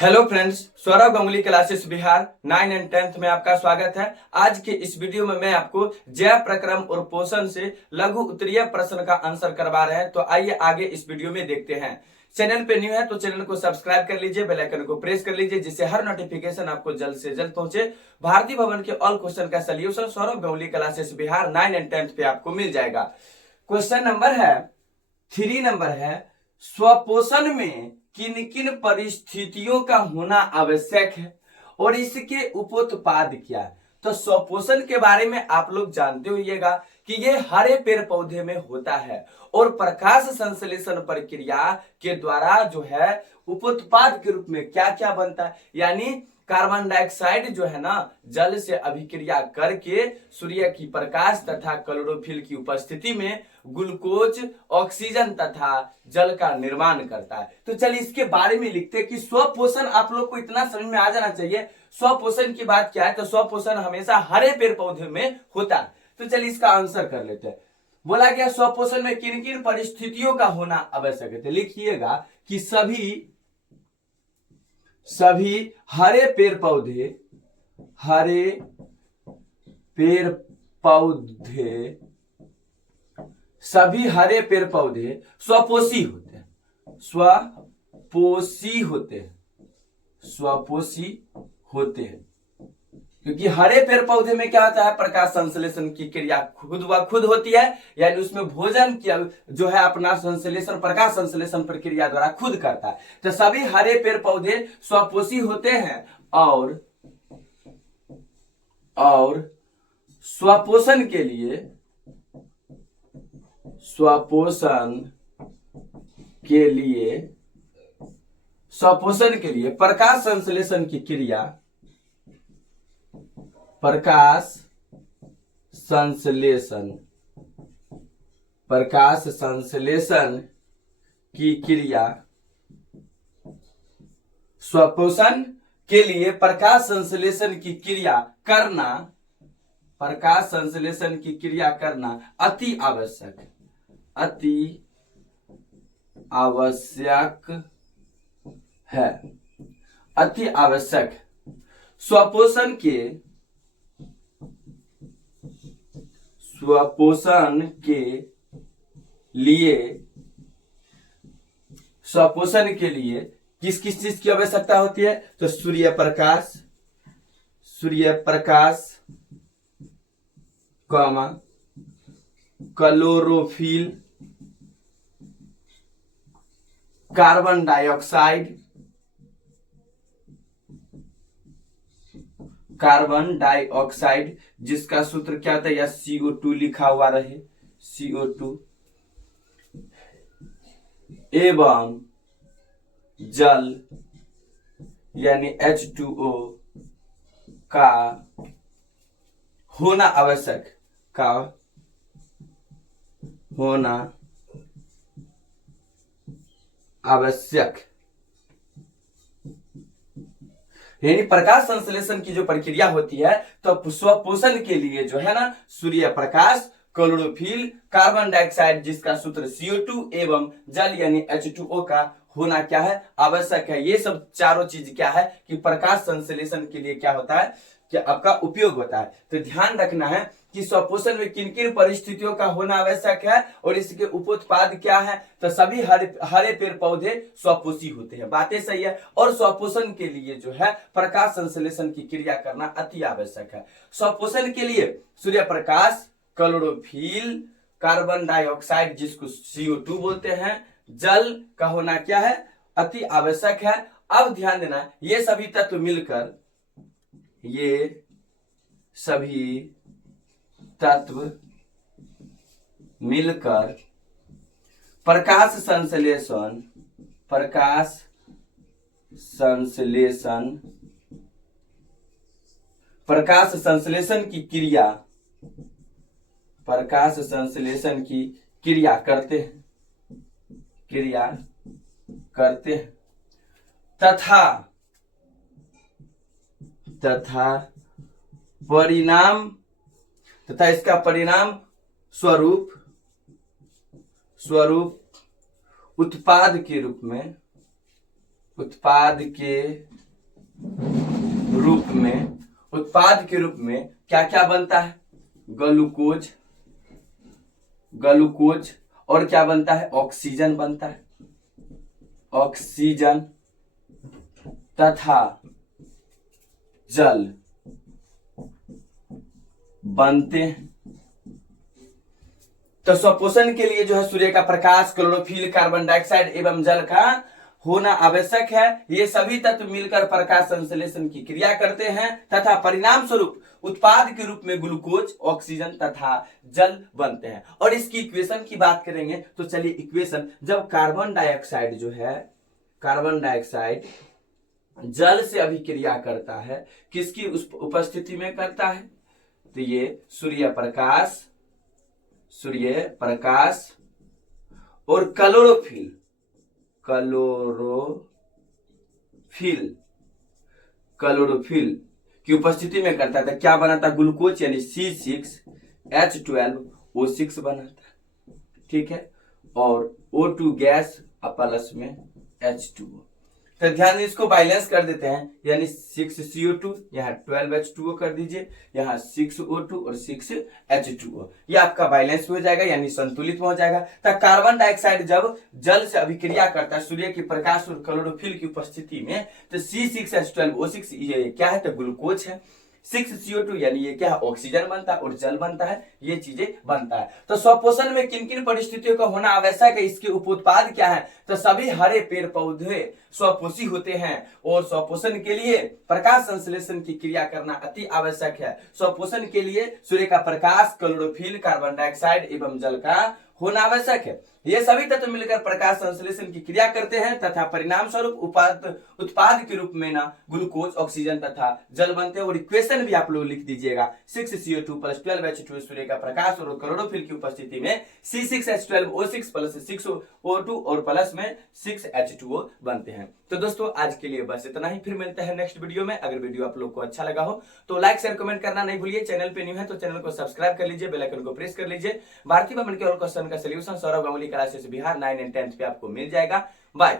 Hello friends, Saurabh Ganguly classes Bihar 9 and 10th में आपका स्वागत है। आज के इस वीडियो में मैं आपको जय प्रक्रम और पोषण से लघु उत्तरीय प्रश्न का आंसर करवा रहे हैं। तो आइए आगे इस वीडियो में देखते हैं। चैनल पे न्यू है तो चैनल को सब्सक्राइब कर लीजिए, बेल आइकन को प्रेस कर लीजिए, जिससे हर नोटिफिकेशन आपको जल्द से जल्द पहुंचे। भारतीय भवन के ऑल क्वेश्चन का solution Saurabh Ganguly classes Bihar 9 and 10th पे आपको मिल जाएगा। क्वेश्चन नंबर है 3 नंबर है, स्वपोषण में किन किन परिस्थितियों का होना आवश्यक है और इसके उपोत्पाद क्या है। तो स्वपोषण के बारे में आप लोग जानते होइएगा कि ये हरे पेड़ पौधे में होता है और प्रकाश संश्लेषण प्रक्रिया के द्वारा जो है उपोत्पाद के रूप में क्या क्या बनता है, यानी कार्बन डाइऑक्साइड जो है ना जल से अभिक्रिया करके सूर्य की प्रकाश तथा क्लोरोफिल की उपस्थिति में ग्लूकोज, ऑक्सीजन तथा जल का निर्माण करता है। तो चलिए इसके बारे में लिखते हैं कि स्वपोषण आप लोग को इतना समझ में आ जाना चाहिए। स्वपोषण की बात क्या है, तो स्वपोषण हमेशा हरे पेड़ पौधे में होता है। तो चलिए इसका आंसर कर लेते हैं। बोला गया स्वपोषण में किन किन परिस्थितियों का होना आवश्यक है। तो लिखिएगा कि सभी हरे पेड़ पौधे सभी हरे पेड़ पौधे स्वपोषी होते हैं क्योंकि हरे पेड़ पौधे में क्या होता है, प्रकाश संश्लेषण की क्रिया खुद व खुद होती है, यानी उसमें भोजन की जो है अपना संश्लेषण प्रकाश संश्लेषण प्रक्रिया द्वारा खुद करता है। तो सभी हरे पेड़ पौधे स्वपोषी होते हैं और स्वपोषण के लिए प्रकाश संश्लेषण की क्रिया स्वपोषण के लिए प्रकाश संश्लेषण की क्रिया करना अति आवश्यक। स्वपोषण के लिए किस किस चीज की आवश्यकता होती है, तो Surya Prakash, chlorophyll, carbon dioxide जिसका सूत्र क्या होता है, या CO2 लिखा हुआ रहे, CO2 एवं जल यानी H2O का होना आवश्यक यानी प्रकाश संश्लेषण की जो प्रक्रिया होती है, तो स्वपोषण के लिए जो है ना Surya Prakash, chlorophyll, carbon dioxide जिसका सूत्र CO2 एवं जल यानी H2O का होना क्या है, आवश्यक है। ये सब चारों चीज क्या है कि प्रकाश संश्लेषण के लिए क्या होता है कि आपका उपयोग होता है। तो ध्यान रखना है कि स्वपोषण में किन किन परिस्थितियों का होना आवश्यक है और इसके उपोत्पाद क्या है। तो सभी हरे पेड़ पौधे स्वपोषी होते हैं, बातें सही है। और स्वपोषण के लिए जो है प्रकाश संश्लेषण की क्रिया करना अति आवश्यक है। स्वपोषण के लिए Surya Prakash, chlorophyll, carbon dioxide जिसको CO2 बोलते हैं, जल का होना क्या है, अति आवश्यक है। अब ध्यान देना, ये सभी तत्व मिलकर प्रकाश संश्लेषण की क्रिया करते हैं तथा इसका परिणाम स्वरूप उत्पाद के रूप उत्पाद के रूप में क्या क्या बनता है? ग्लूकोज और क्या बनता है? ऑक्सीजन बनता है। ऑक्सीजन तथा जल बनते हैं। तो स्वपोषण के लिए जो है सूर्य का प्रकाश, क्लोरोफिल, कार्बन डाइऑक्साइड एवं जल का होना आवश्यक है। ये सभी तत्व मिलकर प्रकाश संश्लेषण की क्रिया करते हैं तथा परिणाम स्वरूप उत्पाद के रूप में ग्लूकोज, ऑक्सीजन तथा जल बनते हैं। और इसकी इक्वेशन की बात करेंगे तो चलिए इक्वेशन, जब कार्बन डाइऑक्साइड जल से अभिक्रिया करता है, किसकी उपस्थिति में करता है? तो ये सूर्य प्रकाश और क्लोरोफिल की उपस्थिति में करता था। क्या बनाता? ग्लूकोज यानी C6H12O6 बनाता। ठीक है, और O2 गैस प्लस में H2O। तो ध्यान से इसको बैलेंस कर देते हैं, यानी 6CO2 यहाँ 12H2O कर दीजिए, यहाँ 6O2 और 6H2O। ये आपका बैलेंस हो जाएगा यानी संतुलित हो जाएगा। तो कार्बन डाइऑक्साइड जब जल से अभिक्रिया करता है सूर्य के प्रकाश और क्लोरोफिल की उपस्थिति में, तो C6H12O6 ये क्या है? तो ग्लूकोज है। 6CO2 यानी ये क्या है? ऑक्सीजन बनता है और जल बनता है, ये चीजें बनता है। तो स्वपोषण में किन किन परिस्थितियों का होना आवश्यक है? इसके उपोत्पाद क्या है? तो सभी हरे पेड़ पौधे स्वपोषी होते हैं और स्वपोषण के लिए प्रकाश संश्लेषण की क्रिया करना अति आवश्यक है। स्वपोषण के लिए सूर्य का प्रकाश, क्लोरोफिल, कार्बन डाइऑक्साइड एवं जल का होना आवश्यक है। ये सभी तत्व मिलकर प्रकाश संश्लेषण की क्रिया करते हैं तथा परिणाम स्वरूप उत्पाद के रूप में ना ग्लूकोज, ऑक्सीजन तथा जल बनते हैं। और इक्वेशन भी आप लोग लिख दीजिएगा, 6CO2 + 12H2 सूर्य का प्रकाश और क्लोरोफिल की उपस्थिति में C6H12O6 + 6O2 और प्लस में 6H2O बनते हैं। तो दोस्तों आज के लिए बस इतना ही, फिर मिलते हैं नेक्स्ट वीडियो में। अगर वीडियो आप लोग को अच्छा लगा हो तो लाइक शेयर कमेंट करना नहीं भूलिए। चैनल पे न्यू है तो चैनल को सब्सक्राइब कर लीजिए, बेल आइकन को प्रेस कर लीजिए। भारतीय भवन के और क्वेश्चन का solution Saurabh Ganguly classes Bihar 9 and 10 पे आपको मिल जाएगा। बाय।